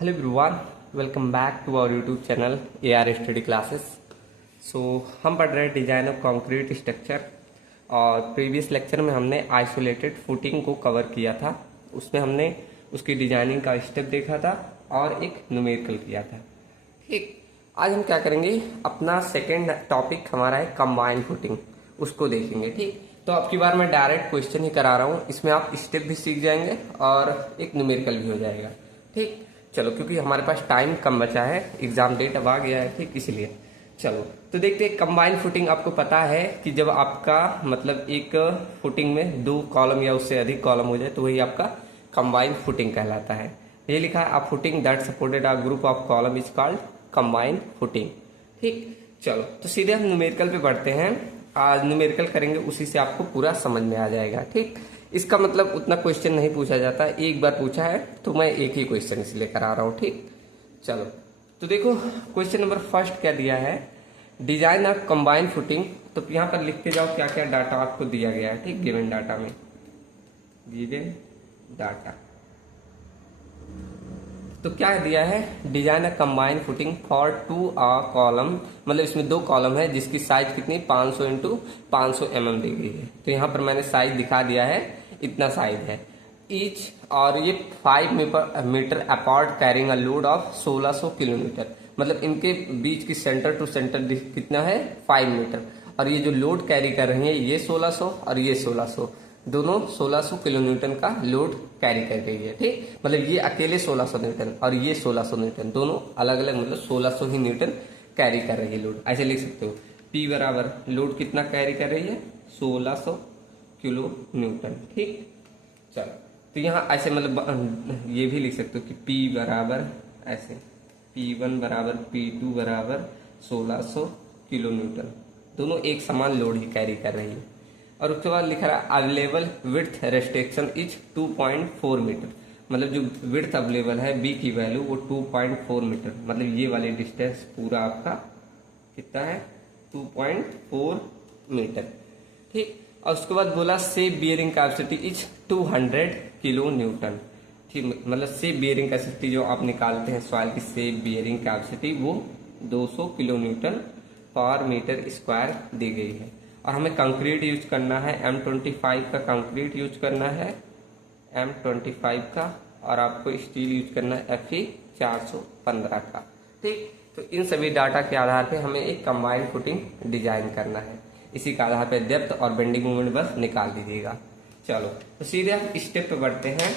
Hello everyone, welcome back to our YouTube channel AR study classes. So हम पढ़ रहे हैं डिजाइन ऑफ कंक्रीट स्ट्रक्चर और previous lecture में हमने आइसोलेटेड फुटिंग को कवर किया था। उसमें हमने उसकी डिजाइनिंग का स्टेप देखा था और एक न्यूमेरिकल किया था। ठीक, आज हम क्या करेंगे, अपना सेकेंड टॉपिक हमारा है कंबाइंड फुटिंग, उसको देखेंगे। ठीक, तो अब की बार मैं डायरेक्ट क्वेश्चन ही करा रहा हूँ, इसमें आप स्टेप भी सीख जाएंगे और एक न्यूमेरिकल भी हो जाएगा। ठीक, चलो, क्योंकि हमारे पास टाइम कम बचा है, एग्जाम डेट अब आ गया है, ठीक, इसलिए चलो तो देखते हैं। कंबाइंड फुटिंग आपको पता है कि जब आपका मतलब एक फुटिंग में दो कॉलम या उससे अधिक कॉलम हो जाए तो वही आपका कंबाइंड फुटिंग कहलाता है। ये लिखा है, a footing that supported a group of column is called combined footing. ठीक, चलो तो सीधे हम न्यूमेरिकल पे बढ़ते हैं। आज न्यूमेरिकल करेंगे, उसी से आपको पूरा समझ में आ जाएगा। ठीक, इसका मतलब उतना क्वेश्चन नहीं पूछा जाता, एक बार पूछा है तो मैं एक ही क्वेश्चन इसलिए करा रहा हूँ। ठीक, चलो तो देखो क्वेश्चन नंबर फर्स्ट क्या दिया है, डिजाइन ऑफ कंबाइंड फुटिंग। तो यहाँ पर लिखते जाओ क्या क्या डाटा आपको दिया गया है। ठीक, गिवन डाटा में गिवन डाटा तो क्या दिया है, design a combined footing for two a column, मतलब इसमें दो कॉलम है जिसकी साइज कितनी 500 इंटू 500 mm दी गई है। तो यहाँ पर मैंने साइज दिखा दिया है, इतना साइज है ईच, और ये 5 metre apart carrying a load of 1600 kilometre, मतलब इनके बीच की सेंटर टू सेंटर कितना है 5 मीटर, और ये जो लोड कैरी कर रही है ये 1600 और ये 1600, दोनों 1600 किलो न्यूटन का लोड कैरी कर रही है। ठीक, मतलब ये अकेले 1600 न्यूटन और ये 1600 न्यूटन, दोनों अलग अलग मतलब 1600 ही न्यूटन कैरी कर रही है लोड। ऐसे लिख सकते हो, P बराबर लोड कितना कैरी कर रही है 1600 किलो न्यूटन। ठीक, चलो तो यहाँ ऐसे मतलब ये भी लिख सकते हो कि P बराबर ऐसे P1 बराबर P2 बराबर 1600 किलो न्यूटन, दोनों एक समान लोड ही कैरी कर रही है। और उसके बाद लिखा रहा available width restriction is 2.4 metre, मतलब जो विड्थ अवेलेबल है बी की वैल्यू वो 2.4 मीटर, मतलब ये वाली डिस्टेंस पूरा आपका कितना है 2.4 मीटर। ठीक, और उसके बाद बोला safe bearing capacity is 200 kilo Newton. ठीक, मतलब सेफ बियरिंग कैपेसिटी जो आप निकालते हैं सॉइल की सेफ बियरिंग कैपेसिटी वो 200 किलो न्यूटन पर मीटर स्क्वायर दी गई है। और हमें कंक्रीट यूज करना है, M25 का कंक्रीट यूज करना है, M25 का, और आपको स्टील यूज करना है Fe 415 का। ठीक, तो इन सभी डाटा के आधार पे हमें एक कंबाइंड फुटिंग डिजाइन करना है। इसी के आधार पे डेप्थ और बेंडिंग मोमेंट बस निकाल दीजिएगा। चलो तो सीधे हम स्टेप पे बढ़ते हैं।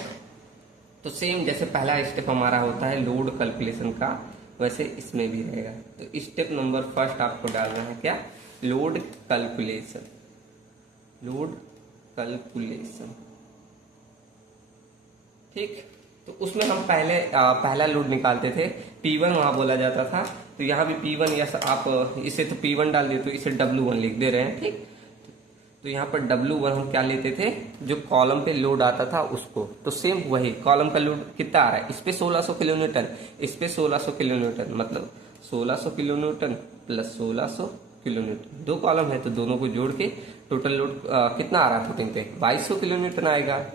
तो सेम जैसे पहला स्टेप हमारा होता है लोड कैलकुलेशन का, वैसे इसमें भी रहेगा। तो स्टेप नंबर फर्स्ट आपको डालना है क्या, लोड कैलकुलेशन। लोड कैलकुलेशन, ठीक, तो उसमें हम पहला लोड निकालते थे, P1 वहां बोला जाता था। तो यहाँ भी P1 या आप इसे तो P1 डाल दिए तो इसे W1 लिख दे रहे हैं। ठीक, तो यहाँ पर W1 हम क्या लेते थे, जो कॉलम पे लोड आता था उसको। तो सेम वही कॉलम का लोड कितना आ रहा है, इस पे 1600 किलो न्यूटन, इस पे 1600 किलो न्यूटन, मतलब 1600 kilo Newton plus 1600 kilo Newton, दो कॉलम है तो दोनों को जोड़ के टोटल लोड कितना आ रहा फुटिंग पे 2200 किलो न्यूटन आएगा।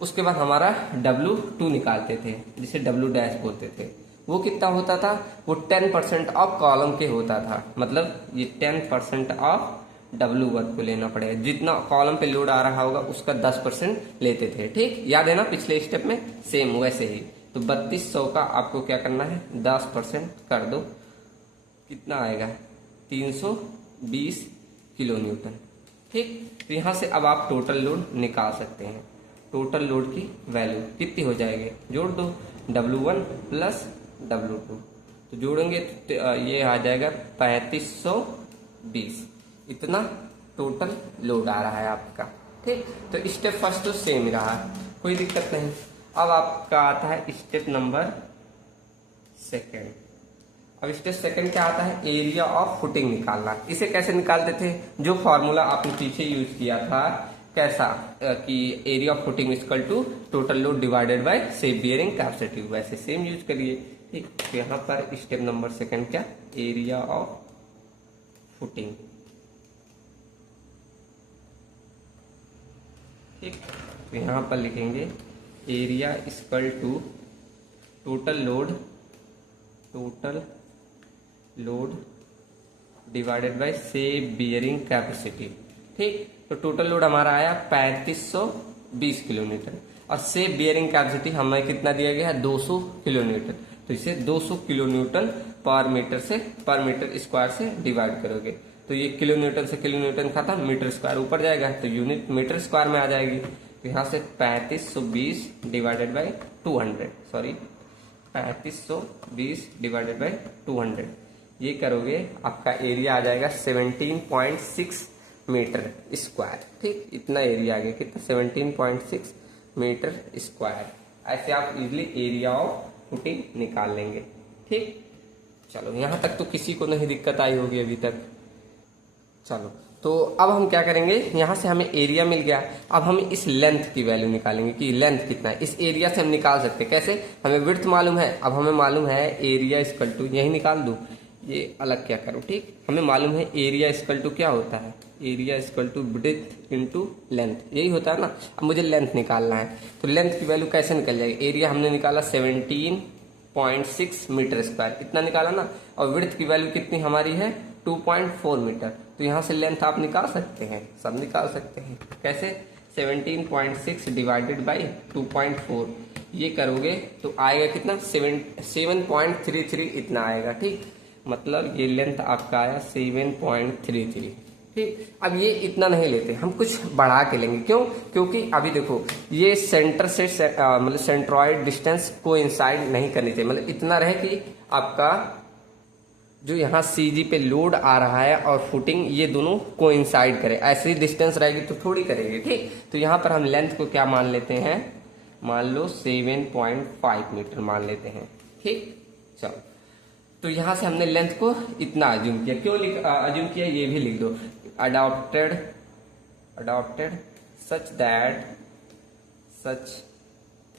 उसके बाद हमारा W2 निकालते थे, जिसे W डैश बोलते थे, वो कितना होता था, वो 10% ऑफ कॉलम के होता था, मतलब ये 10% ऑफ W1 को लेना पड़ेगा, जितना कॉलम पे लोड आ रहा होगा उसका 10% लेते थे। ठीक, याद है ना पिछले स्टेप में, सेम वैसे ही। तो 3200 का आपको क्या करना है 10% कर दो, कितना आएगा 320 किलो न्यूटन। ठीक, तो यहां से अब आप टोटल लोड निकाल सकते हैं। टोटल लोड की वैल्यू कितनी हो जाएगी, जोड़ दो W1 प्लस W2, तो जोड़ेंगे तो ये आ जाएगा 3520, इतना टोटल लोड आ रहा है आपका। ठीक, तो स्टेप फर्स्ट तो सेम रहा, कोई दिक्कत नहीं। अब आपका आता है स्टेप नंबर सेकेंड। अब स्टेप सेकंड क्या आता है, एरिया ऑफ फुटिंग निकालना। इसे कैसे निकालते थे, जो फॉर्मूला आपने पीछे यूज किया था, कैसा कि area of footing equal to total load divided by safe bearing capacity, वैसे सेम यूज करिए। ठीक, तो यहाँ पर स्टेप नंबर सेकंड क्या, एरिया ऑफ फुटिंग। ठीक, तो यहाँ पर लिखेंगे area equal to total load total load divided by से बियरिंग कैपेसिटी। ठीक, तो टोटल लोड हमारा आया 3520 किलोमीटर और से बियरिंग कैपेसिटी हमें कितना दिया गया है 200 किलोमीटर। तो इसे 200 किलोन्यूटन पर मीटर स्क्वायर से डिवाइड करोगे तो ये किलोन्यूटन से किलोन्यूटन खत्म, मीटर स्क्वायर ऊपर जाएगा तो यूनिट मीटर स्क्वायर में आ जाएगी। तो यहाँ से 3520 divided by 200, sorry 3520 divided by 200 ये करोगे आपका एरिया आ जाएगा 17.6 मीटर स्क्वायर। ठीक, इतना एरिया आ गया, कितना 17.6 मीटर स्क्वायर। ऐसे आप इजिली एरिया ऑफ फुटिंग निकाल लेंगे। ठीक, चलो यहाँ तक तो किसी को नहीं दिक्कत आई होगी अभी तक। चलो तो अब हम क्या करेंगे, यहाँ से हमें एरिया मिल गया, अब हम इस लेंथ की वैल्यू निकालेंगे कि लेंथ कितना है। इस एरिया से हम निकाल सकते हैं, कैसे, हमें विड्थ मालूम है, अब हमें मालूम है एरिया इक्वल टू, यही निकाल दूं, ये अलग क्या करूं। ठीक, हमें मालूम है एरिया इक्वल टू क्या होता है, area equal to width into length, यही होता है ना। अब मुझे लेंथ निकालना है तो लेंथ की वैल्यू कैसे निकल जाएगी, एरिया हमने निकाला 17.6 मीटर स्क्वायर, इतना निकाला ना, और विड्थ की वैल्यू कितनी हमारी है 2.4 मीटर। तो यहाँ से लेंथ आप निकाल सकते हैं, सब निकाल सकते हैं, कैसे, 17.6 डिवाइडेड बाई 2.4 ये करोगे तो आएगा कितना 7.33 इतना आएगा। ठीक, मतलब ये लेंथ आपका आया 7.33। ठीक, अब ये इतना नहीं लेते, हम कुछ बढ़ा के लेंगे, क्यों, क्योंकि अभी देखो ये सेंटर से मतलब सेंट्रॉइड डिस्टेंस कोइंसाइड नहीं करनी चाहिए, मतलब इतना रहे कि आपका जो यहाँ सीजी पे लोड आ रहा है और फुटिंग ये दोनों कोइंसाइड करे, ऐसी डिस्टेंस रहेगी तो थोड़ी करेंगे। ठीक, तो यहाँ पर हम लेंथ को क्या मान लेते हैं, मान लो 7.5 मीटर मान लेते हैं। ठीक, चलो तो यहाँ से हमने लेंथ को इतना अज्यूम किया, क्यों अज्यूम किया ये भी लिख दो, अडॉप्टेड सच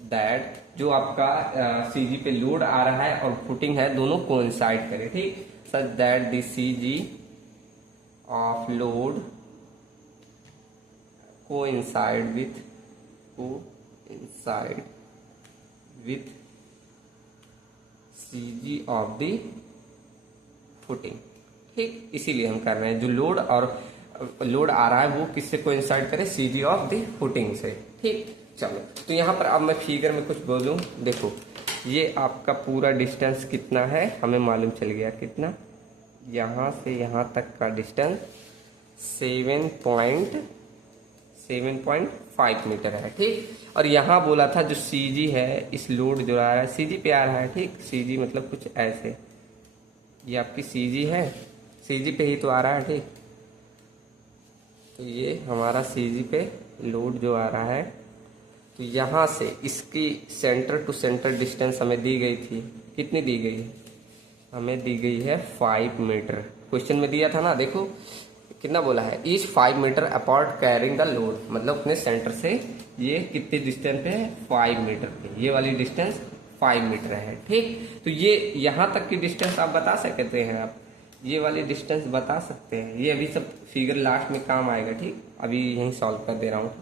दैट जो आपका सीजी पे लोड आ रहा है और फुटिंग है दोनों कोइंसाइड करे। ठीक, such that the CG of load coincide with CG of the footing. ठीक, इसीलिए हम कर रहे हैं, जो लोड आ रहा है वो किससे कोइंसाइड करे, सीजी ऑफ द फुटिंग से। ठीक, चलो तो यहाँ पर अब मैं फिगर में कुछ बोलूं, देखो ये आपका पूरा डिस्टेंस कितना है हमें मालूम चल गया, कितना, यहाँ से यहाँ तक का डिस्टेंस 7.5 मीटर है। ठीक, और यहाँ बोला था जो सीजी है, इस लोड जो आ रहा है सीजी पे आ रहा है। ठीक, सीजी मतलब कुछ ऐसे, ये आपकी सीजी है, सीजी पे ही तो आ रहा है। ठीक, तो ये हमारा सीजी पे लोड जो आ रहा है, तो यहाँ से इसकी सेंटर टू सेंटर डिस्टेंस हमें दी गई थी, कितनी दी गई है, हमें दी गई है 5 मीटर। क्वेश्चन में दिया था ना, देखो कितना बोला है, each 5 metre apart carrying the load, मतलब अपने सेंटर से ये कितने डिस्टेंस पे है 5 मीटर पे, ये वाली डिस्टेंस 5 मीटर है। ठीक, तो ये यहाँ तक की डिस्टेंस आप बता सकते हैं, आप ये वाली डिस्टेंस बता सकते हैं, ये अभी सब फिगर लास्ट में काम आएगा। ठीक, अभी यहीं सॉल्व कर दे रहा हूँ।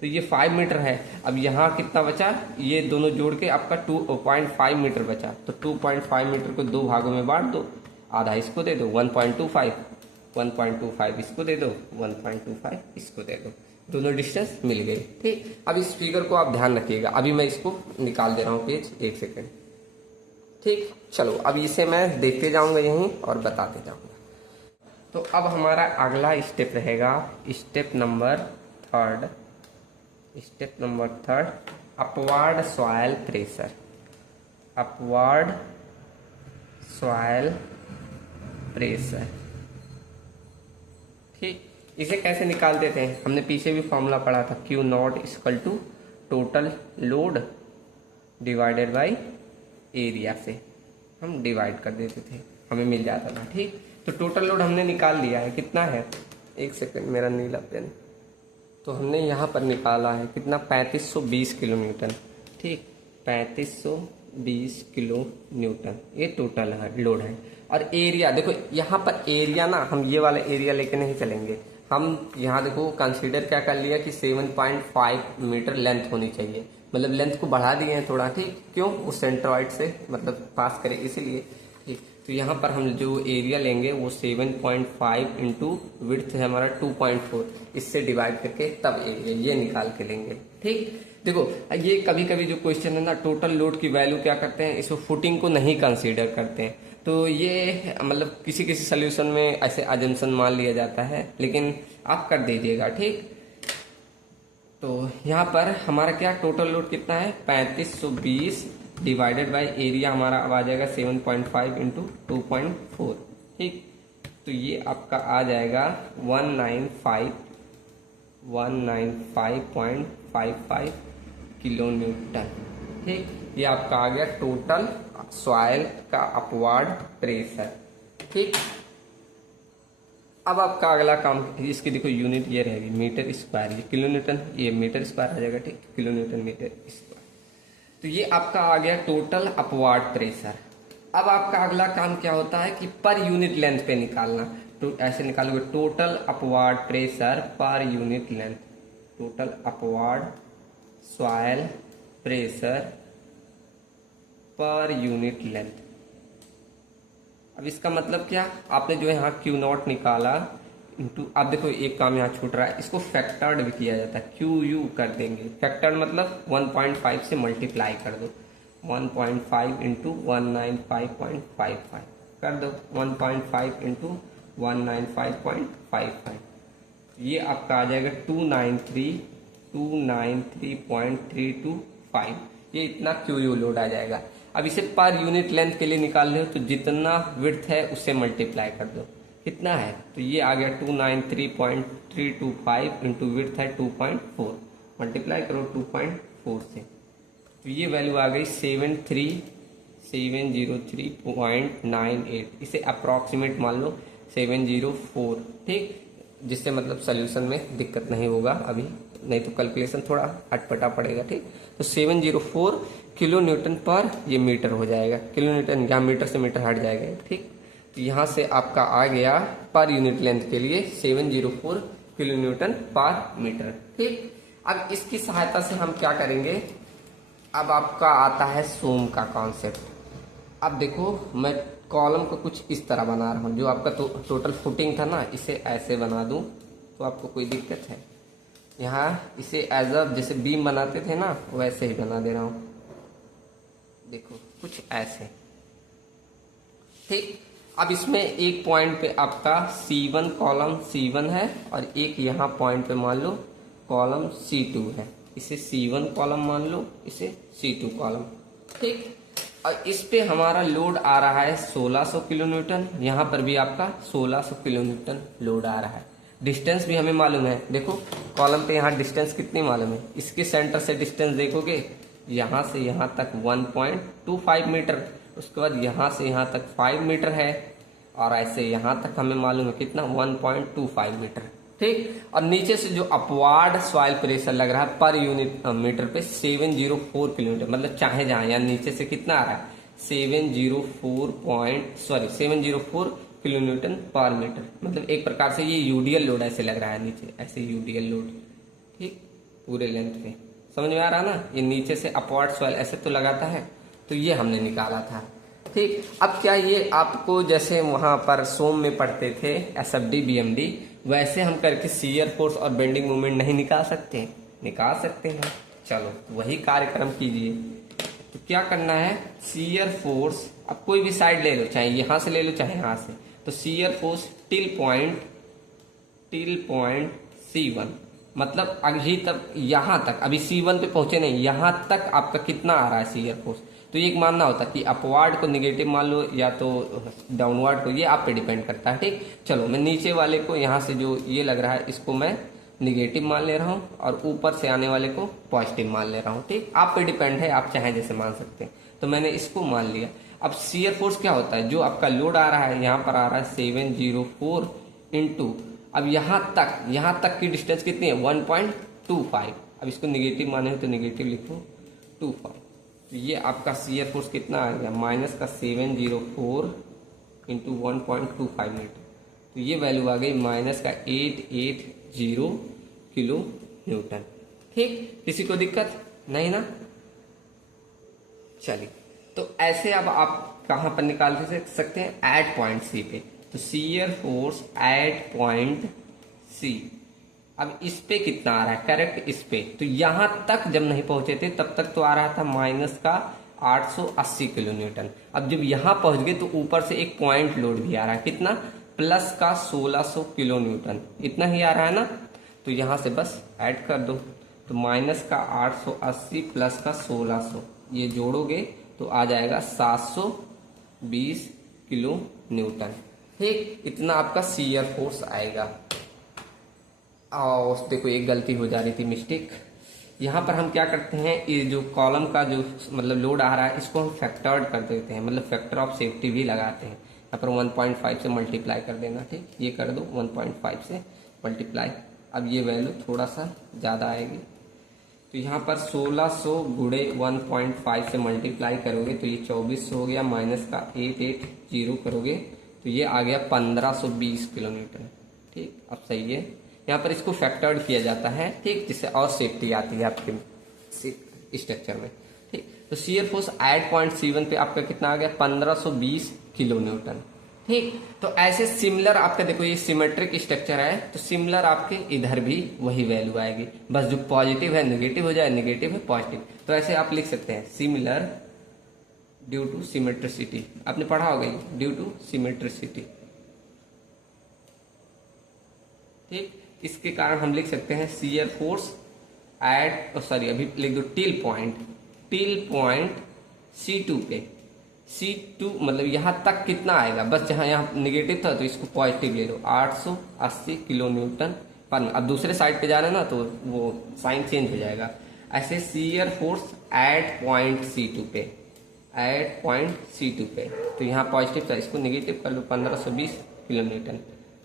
तो ये 5 मीटर है, अब यहाँ कितना बचा, ये दोनों जोड़ के आपका 2.5 मीटर बचा, तो 2.5 मीटर को दो भागों में बांट दो, आधा इसको दे दो 1.25 इसको दे दो, 1.25 इसको दे दो, दोनों डिस्टेंस मिल गई। ठीक, अब इस फिगर को आप ध्यान रखिएगा, अभी मैं इसको निकाल दे रहा हूँ पेज, 1 सेकेंड। ठीक, चलो अब इसे मैं देखते जाऊंगा यहीं और बताते जाऊंगा। तो अब हमारा अगला स्टेप रहेगा step number third, upward soil pressure. ठीक, इसे कैसे निकाल देते हैं, हमने पीछे भी फॉर्मूला पढ़ा था, Q not equal to total load divided by area से हम डिवाइड कर देते थे, हमें मिल जाता था। ठीक, तो टोटल लोड हमने निकाल लिया है, कितना है, 1 सेकेंड मेरा नीला पेन, तो हमने यहाँ पर निकाला है कितना 3520 किलो न्यूटन। ठीक, 3520 किलो न्यूटन ये टोटल है, लोड है। और एरिया देखो यहाँ पर एरिया ना, हम ये वाला एरिया लेके नहीं चलेंगे, हम यहाँ देखो कंसीडर क्या कर लिया कि 7.5 मीटर लेंथ होनी चाहिए, मतलब लेंथ को बढ़ा दिए हैं थोड़ा। ठीक, क्यों, वो सेंट्रॉइड से मतलब पास करे इसीलिए। तो यहाँ पर हम जो एरिया लेंगे वो 7.5 इंटू विड्थ है हमारा 2.4, इससे डिवाइड करके तब एरिया ये निकाल के लेंगे। ठीक, देखो ये कभी कभी जो क्वेश्चन है ना, टोटल लोड की वैल्यू क्या करते हैं, इसको फुटिंग को नहीं कंसीडर करते हैं। तो ये मतलब किसी किसी सोल्यूशन में ऐसे अजम्पशन मान लिया जाता है, लेकिन आप कर दीजिएगा। ठीक, तो यहाँ पर हमारा क्या टोटल लोड कितना है 3520 डिवाइडेड बाय एरिया हमारा अब आ जाएगा 7.5 इंटू 2.4। ठीक, तो ये आपका आ जाएगा 195.55 किलो न्यूटन। ठीक, ये आपका आ गया टोटल सॉइल का अपवार्ड प्रेशर। ठीक, अब आपका अगला काम, इसकी देखो यूनिट ये रहेगी मीटर स्क्वायर, ये किलो न्यूटन, ये मीटर स्क्वायर आ जाएगा। ठीक, किलो न्यूटन मीटर स्क्वायर। तो ये आपका आ गया टोटल अपवार्ड प्रेशर। अब आपका अगला काम क्या होता है कि पर यूनिट लेंथ पे निकालना। तो ऐसे निकालोगे total upward pressure per unit length, total upward soil pressure per unit length. अब इसका मतलब क्या, आपने जो यहाँ क्यू नॉट निकाला इंटू, आप देखो एक काम यहाँ छूट रहा है, इसको फैक्टर्ड भी किया जाता है, क्यू यू कर देंगे। फैक्टर्ड मतलब 1.5 से मल्टीप्लाई कर दो, 1.5 इंटू 195.55 कर दो, 1.5 इंटू 195.55, ये आपका आ जाएगा 293.325। ये इतना क्यू यू लोड आ जाएगा। अब इसे पर यूनिट लेंथ के लिए निकाल रहे हो तो जितना विड्थ है उससे मल्टीप्लाई कर दो, कितना है, तो ये आ गया 293.325 इंटू विड्थ है 2.4, मल्टीप्लाई करो 2.4 से, तो ये वैल्यू आ गई 73703.98। इसे अप्रॉक्सीमेट मान लो 704। ठीक, जिससे मतलब सोल्यूशन में दिक्कत नहीं होगा अभी, नहीं तो कैलकुलेशन थोड़ा अटपटा पड़ेगा। ठीक, तो 704 किलो न्यूटन पर ये मीटर हो जाएगा, किलो न्यूटन, यहाँ मीटर से मीटर हट जाएगा। ठीक, तो यहाँ से आपका आ गया पर यूनिट लेंथ के लिए 704 किलो न्यूटन पर मीटर। ठीक, अब इसकी सहायता से हम क्या करेंगे, अब आपका आता है सोम का कॉन्सेप्ट। अब देखो मैं कॉलम को कुछ इस तरह बना रहा हूँ, जो आपका टोटल फुटिंग था ना, इसे ऐसे बना दूं तो आपको कोई दिक्कत है, यहाँ इसे एज अ जैसे बीम बनाते थे ना वैसे ही बना दे रहा हूँ, देखो कुछ ऐसे। ठीक, अब इसमें एक पॉइंट पे आपका C1 कॉलम C1 है और एक यहाँ पॉइंट पे मान लो कॉलम C2 है, इसे C1 कॉलम मान लो, इसे C2 कॉलम। ठीक, और इस पे हमारा लोड आ रहा है 1600 किलो न्यूटन, यहाँ पर भी आपका 1600 किलो न्यूटन लोड आ रहा है। डिस्टेंस भी हमें मालूम है, देखो कॉलम पे यहाँ डिस्टेंस कितनी मालूम है, इसके सेंटर से डिस्टेंस देखोगे यहाँ से यहाँ तक 1.25 मीटर, उसके बाद यहाँ से यहाँ तक 5 मीटर है, और ऐसे यहाँ तक हमें मालूम है कितना 1.25 मीटर। ठीक, और नीचे से जो अपवार्ड सॉइल प्रेशर लग रहा है पर यूनिट मीटर पे 704 किलोमीटर, मतलब चाहे जहाँ, यहाँ नीचे से कितना आ रहा है 704 किलो न्यूटन पर मीटर, मतलब एक प्रकार से ये यूडीएल लोड ऐसे लग रहा है नीचे, ऐसे यूडीएल लोड। ठीक, पूरे लेंथ पे समझ में आ रहा ना, ये नीचे से अपवार्ड सॉइल ऐसे तो लगाता है, तो ये हमने निकाला था। ठीक, अब क्या ये आपको जैसे वहां पर सोम में पढ़ते थे एसएफडी बीएमडी, वैसे हम करके शियर फोर्स और बेंडिंग मोमेंट नहीं निकाल सकते? निकाल सकते हैं, चलो वही कार्यक्रम कीजिए। तो क्या करना है, शियर फोर्स, अब कोई भी साइड ले लो, चाहे यहां से ले लो चाहे यहां से, तो shear force till point C1, मतलब अभी तक यहां तक, अभी C1 पे पहुंचे नहीं, यहां तक आपका कितना आ रहा है शियर फोर्स। तो ये मानना होता है कि अपवार्ड को निगेटिव मान लो या तो डाउनवर्ड को, ये आप पे डिपेंड करता है। ठीक, चलो मैं नीचे वाले को यहाँ से जो ये लग रहा है इसको मैं निगेटिव मान ले रहा हूँ और ऊपर से आने वाले को पॉजिटिव मान ले रहा हूँ। ठीक, आप पे डिपेंड है, आप चाहे जैसे मान सकते हैं, तो मैंने इसको मान लिया। अब शियर फोर्स क्या होता है, जो आपका लोड आ रहा है यहाँ पर आ रहा है 704 इंटू, अब यहाँ तक की डिस्टेंस कितनी है 1.25, अब इसको निगेटिव माने हो तो निगेटिव लिखो 25, तो ये आपका शियर फोर्स कितना आ गया माइनस का 704 इंटू 1.25 मीटर, तो ये वैल्यू आ गई माइनस का 880 किलो न्यूटन। ठीक, किसी को दिक्कत नहीं ना, चलिए। तो ऐसे अब आप कहां पर निकाल सकते हैं, एट पॉइंट सी पे। तो shear force at point C, अब इस पे कितना आ रहा है, करेक्ट इस पे। तो यहां तक जब नहीं पहुंचे थे तब तक तो आ रहा था माइनस का 880 किलो न्यूटन। अब जब यहां पहुंच गए तो ऊपर से एक पॉइंट लोड भी आ रहा है, कितना, प्लस का 1600 किलो न्यूटन, इतना ही आ रहा है ना। तो यहां से बस ऐड कर दो, तो माइनस का 880 प्लस का 1600, ये जोड़ोगे तो आ जाएगा 720 किलो न्यूटन। ठीक, इतना आपका शियर फोर्स आएगा। और देखो एक गलती हो जा रही थी, मिस्टेक। यहाँ पर हम क्या करते हैं, ये जो कॉलम का जो मतलब लोड आ रहा है इसको हम फैक्टर्ड कर देते हैं, मतलब फैक्टर ऑफ सेफ्टी भी लगाते हैं। यहाँ पर 1.5 से मल्टीप्लाई कर देना, ठीक, ये कर दो 1.5 से मल्टीप्लाई। अब ये वैल्यू थोड़ा सा ज़्यादा आएगी, तो यहाँ पर 1600 गुणे 1.5 से मल्टीप्लाई करोगे तो ये 2400 हो गया, माइनस का 880 करोगे तो ये आ गया 1520 किलो न्यूटन। ठीक, अब सही है। यहाँ पर इसको फैक्टर्ड किया जाता है, ठीक, जिससे और सेफ्टी आती है आपके स्ट्रक्चर में। ठीक, तो shear force at point C1 पे आपका कितना आ गया, 1520 किलो न्यूटन। ठीक, तो ऐसे सिमिलर आपका देखो ये सिमेट्रिक स्ट्रक्चर है, तो सिमिलर आपके इधर भी वही वैल्यू आएगी, बस जो पॉजिटिव है नेगेटिव हो जाए, नेगेटिव है पॉजिटिव। तो ऐसे आप लिख सकते हैं सिमिलर ड्यू टू सिमेट्रिसिटी, आपने पढ़ा होगा ड्यू टू सिमेट्रिसिटी। ठीक, इसके कारण हम लिख सकते हैं शियर फोर्स एट, सॉरी अभी लिख दो टिल पॉइंट C2 पे। C2 मतलब यहां तक कितना आएगा, बस जहां यहाँ नेगेटिव था तो इसको पॉजिटिव ले लो, 880 किलो न्यूटन पर। अब दूसरे साइड पे जा रहे हैं ना तो वो साइन चेंज हो जाएगा। ऐसे shear force at point C2 पे, तो यहाँ पॉजिटिव था इसको नेगेटिव कर लो, 1520 किलो न्यूटन।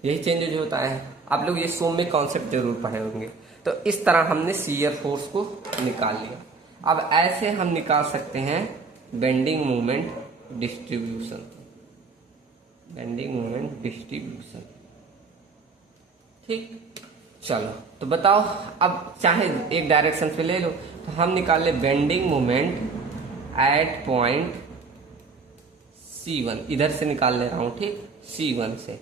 यही चेंज जो होता है, आप लोग ये सोम में कॉन्सेप्ट जरूर पढ़े होंगे। तो इस तरह हमने शियर फोर्स को निकाल लिया। अब ऐसे हम निकाल सकते हैं बेंडिंग मोमेंट डिस्ट्रीब्यूशन। ठीक, चलो तो बताओ, अब चाहे एक डायरेक्शन पे ले लो, तो हम निकाल ले bending moment at point C1, इधर से निकाल ले रहा हूं, ठीक, C1 से।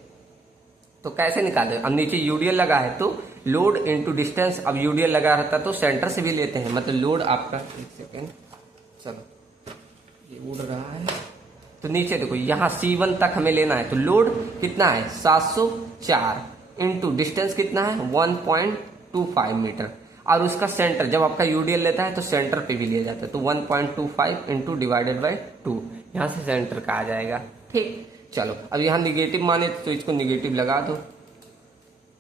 तो कैसे निकाले, अब नीचे यूडीएल लगा है तो लोड इनटू डिस्टेंस, अब यूडीएल लगा रहता तो सेंटर से भी लेते हैं, मतलब लोड आपका, एक सेकेंड, चलो ये उड़ रहा है, तो नीचे देखो यहाँ C1 तक हमें लेना है, तो लोड कितना है 704 इंटू डिस्टेंस कितना है 1.25 मीटर, और उसका सेंटर जब आपका यूडीएल लेता है तो सेंटर पे भी लिया जाता है, तो 1.25 इंटू डिवाइडेड बाई 2, यहाँ से सेंटर का आ जाएगा। ठीक, चलो अब यहाँ निगेटिव माने तो इसको निगेटिव लगा दो,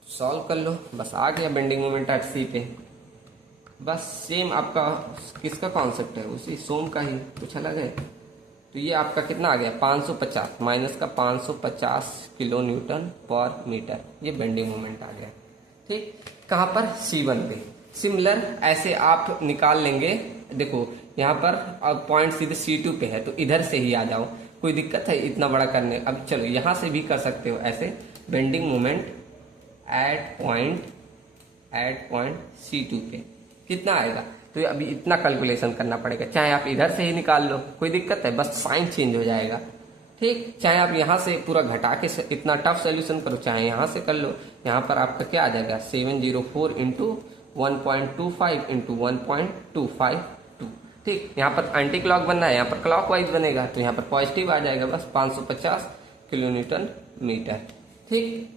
सॉल्व कर लो, बस आ गया बेंडिंग मोमेंट एट C पे। बस सेम आपका किसका कॉन्सेप्ट है, उसी सोम का ही, कुछ अलग है। तो ये आपका कितना आ गया 550, माइनस का 550 किलो न्यूटन पर मीटर, ये बेंडिंग मोमेंट आ गया। ठीक, कहाँ पर C1 पे। सिमिलर ऐसे आप निकाल लेंगे, देखो यहाँ पर अब पॉइंट सीधे C2 पे है तो इधर से ही आ जाओ, कोई दिक्कत है इतना बड़ा करने। अब चलो यहां से भी कर सकते हो ऐसे, bending moment at point C2 पे कितना आएगा, तो अभी इतना कैलकुलेशन करना पड़ेगा, चाहे आप इधर से ही निकाल लो कोई दिक्कत है, बस साइन चेंज हो जाएगा। ठीक, चाहे आप यहाँ से पूरा घटा के इतना टफ सोल्यूशन करो, चाहे यहाँ से कर लो, यहाँ पर आपका क्या आ जाएगा 704 इंटू 1.25 इंटू 1.252। ठीक, यहाँ पर एंटी क्लॉक बनना है, यहाँ पर क्लॉक वाइज बनेगा, तो यहाँ पर पॉजिटिव आ जाएगा, बस 550 किलो न्यूटन मीटर। ठीक,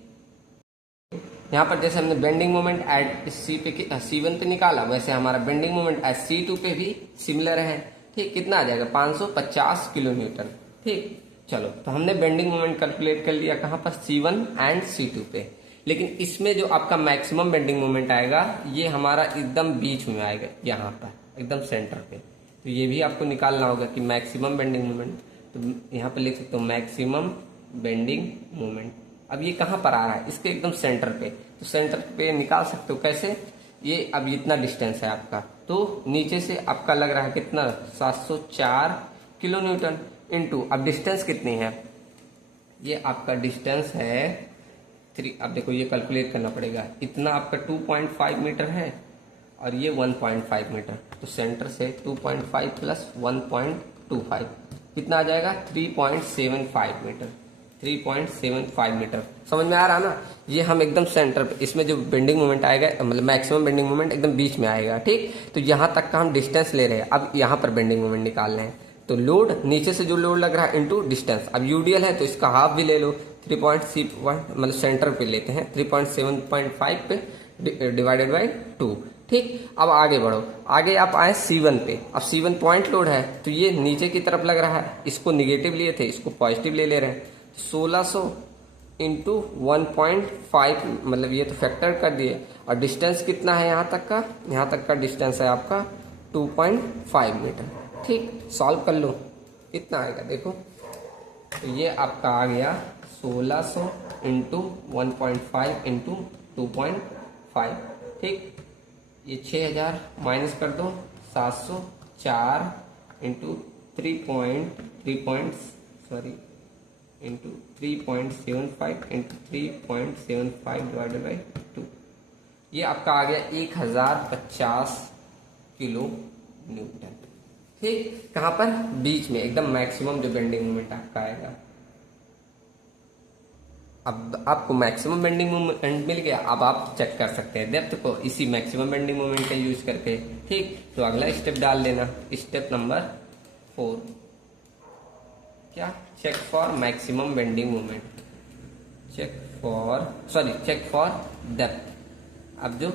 यहाँ पर जैसे हमने बेंडिंग मोमेंट एट C1 पे निकाला, वैसे हमारा बेंडिंग मोमेंट एट C2 पे भी सिमिलर है। ठीक, कितना आ जाएगा 550 किलो न्यूटन। ठीक, चलो तो हमने बेंडिंग मोमेंट कैलकुलेट कर लिया कहाँ पर C1 एंड C2 पे, लेकिन इसमें जो आपका मैक्सिमम बेंडिंग मोमेंट आएगा ये हमारा एकदम बीच में आएगा, यहाँ पर एकदम सेंटर पे। तो ये भी आपको निकालना होगा कि मैक्सिमम बेंडिंग मोमेंट, तो यहाँ पर लिख सकते हो मैक्सिमम बेंडिंग मोमेंट। अब ये कहाँ पर आ रहा है, इसके एकदम सेंटर पे, तो सेंटर पे निकाल सकते हो कैसे, ये अब इतना डिस्टेंस है आपका, तो नीचे से आपका लग रहा है कितना 704 किलो न्यूटन इंटू, अब डिस्टेंस कितनी है, ये आपका डिस्टेंस है 3, अब देखो ये कैलकुलेट करना पड़ेगा, इतना आपका 2.5 मीटर है और ये 1.5 मीटर, तो सेंटर से 2.5 प्लस 1.25 कितना आ जाएगा 3.75 मीटर, 3.75 मीटर। समझ में आ रहा ना? ये हम एकदम सेंटर पे, इसमें जो बेंडिंग मोमेंट आएगा मतलब मैक्सिमम बेंडिंग मोमेंट एकदम बीच में आएगा, ठीक। तो यहाँ तक का हम डिस्टेंस ले रहे हैं, अब यहाँ पर बेंडिंग मोमेंट निकाल रहे हैं। तो लोड नीचे से जो लोड लग रहा है इनटू डिस्टेंस, अब यूडीएल है तो इसका हाफ भी ले लो, 3.1 मतलब सेंटर पे लेते हैं 3.7.5 पे डिवाइडेड बाई 2, ठीक। अब आगे बढ़ो, आगे आप आए C1 पे। अब C1 पॉइंट लोड है तो ये नीचे की तरफ लग रहा है, इसको निगेटिव लिए थे, इसको पॉजिटिव ले रहे हैं। 1600 इंटू 1.5 मतलब ये तो फैक्टर कर दिए। और डिस्टेंस कितना है यहाँ तक का? यहाँ तक का डिस्टेंस है आपका 2.5 मीटर, ठीक। सॉल्व कर लो, कितना आएगा देखो। तो ये आपका आ गया 1600 इंटू 1.5 इंटू 2.5, ठीक। ये 6000 माइनस कर दो, 704 इंटू 3.75 इंटू 3.75 डिवाइडेड बाई 2। ये आपका आ गया 1050 किलो न्यूटन, ठीक। कहाँ पर? बीच में एकदम मैक्सिमम जो बेंडिंग मोमेंट आपका आएगा। अब आपको मैक्सिमम बेंडिंग मोमेंट मिल गया, अब आप चेक कर सकते हैं डेप्थ को इसी मैक्सिमम बेंडिंग मोमेंट का यूज करके, ठीक। तो अगला स्टेप डाल देना, स्टेप नंबर 4, क्या? Check for maximum bending moment, check for depth. अब जो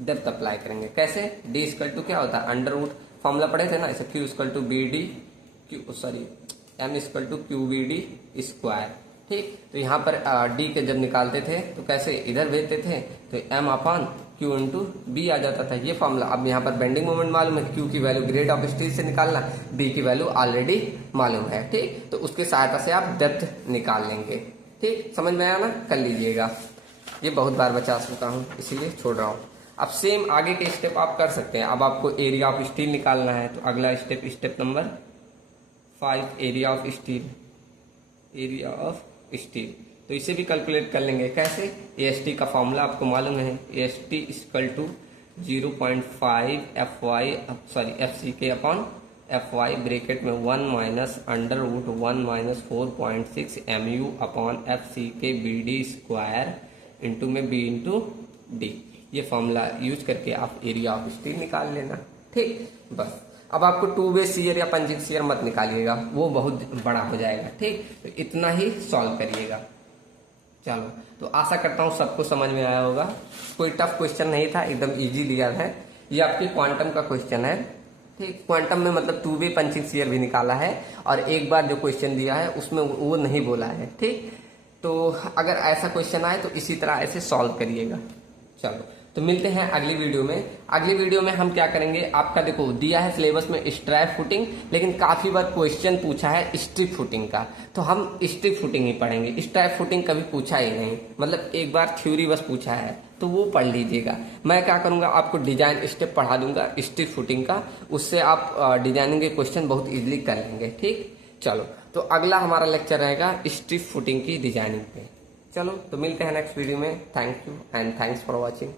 डेप्थ अप्लाई करेंगे कैसे? डी इक्वल टू क्या होता है? अंडर रूट, फॉर्मूला पढ़े थे ना इसे, Q equal to B D M equal to Q B D square, ठीक। तो यहाँ पर डी के जब निकालते थे तो कैसे इधर भेजते थे, तो M upon Q into B आ जाता था, ये फॉर्मूला। अब यहाँ पर बेंडिंग मोमेंट मालूम है, क्यू की वैल्यू ग्रेड ऑफ स्टील से निकालना, बी की वैल्यू ऑलरेडी मालूम है, ठीक। तो उसके सहायता से आप डेप्थ निकाल लेंगे, ठीक। समझ में आया ना? कर लीजिएगा, ये बहुत बार बचा चुका हूँ इसीलिए छोड़ रहा हूँ। अब सेम आगे के स्टेप आप कर सकते हैं। अब आपको एरिया ऑफ स्टील निकालना है, तो अगला step number 5, area of steel. तो इसे भी कैलकुलेट कर लेंगे कैसे? AST का फॉर्मूला आपको मालूम है, AST equal to 0.5 FCK upon FY bracket में 1 minus under root 1 minus 4.6 MU upon FCK BD square into में B इंटू D। ये फॉर्मूला यूज करके आप एरिया ऑफ स्टील निकाल लेना, ठीक। बस अब आपको 2 वे शियर या पंचिंग शियर मत निकालिएगा, वो बहुत बड़ा हो जाएगा, ठीक। तो इतना ही सॉल्व करिएगा। चलो, तो आशा करता हूँ सबको समझ में आया होगा। कोई टफ क्वेश्चन नहीं था, एकदम इजी लिया है। ये आपके क्वांटम का क्वेश्चन है, ठीक। क्वांटम में मतलब 2 वे पंचिंग शियर भी निकाला है, और एक बार जो क्वेश्चन दिया है उसमें वो नहीं बोला है, ठीक। तो अगर ऐसा क्वेश्चन आए तो इसी तरह ऐसे सॉल्व करिएगा। चलो, तो मिलते हैं अगली वीडियो में। अगली वीडियो में हम क्या करेंगे, आपका देखो दिया है सिलेबस में स्ट्रैप फुटिंग, लेकिन काफी बार क्वेश्चन पूछा है स्ट्रिप फुटिंग का, तो हम स्ट्रिप फुटिंग ही पढ़ेंगे। स्ट्रैप फुटिंग कभी पूछा ही नहीं, मतलब एक बार थ्योरी बस पूछा है, तो वो पढ़ लीजिएगा। मैं क्या करूंगा, आपको डिजाइन स्टेप पढ़ा दूंगा स्ट्रिप फुटिंग का, उससे आप डिजाइनिंग के क्वेश्चन बहुत इजिली कर लेंगे, ठीक। चलो, तो अगला हमारा लेक्चर रहेगा स्ट्रिप फुटिंग की डिजाइनिंग पे। चलो, तो मिलते हैं नेक्स्ट वीडियो में। Thank you and thanks for watching.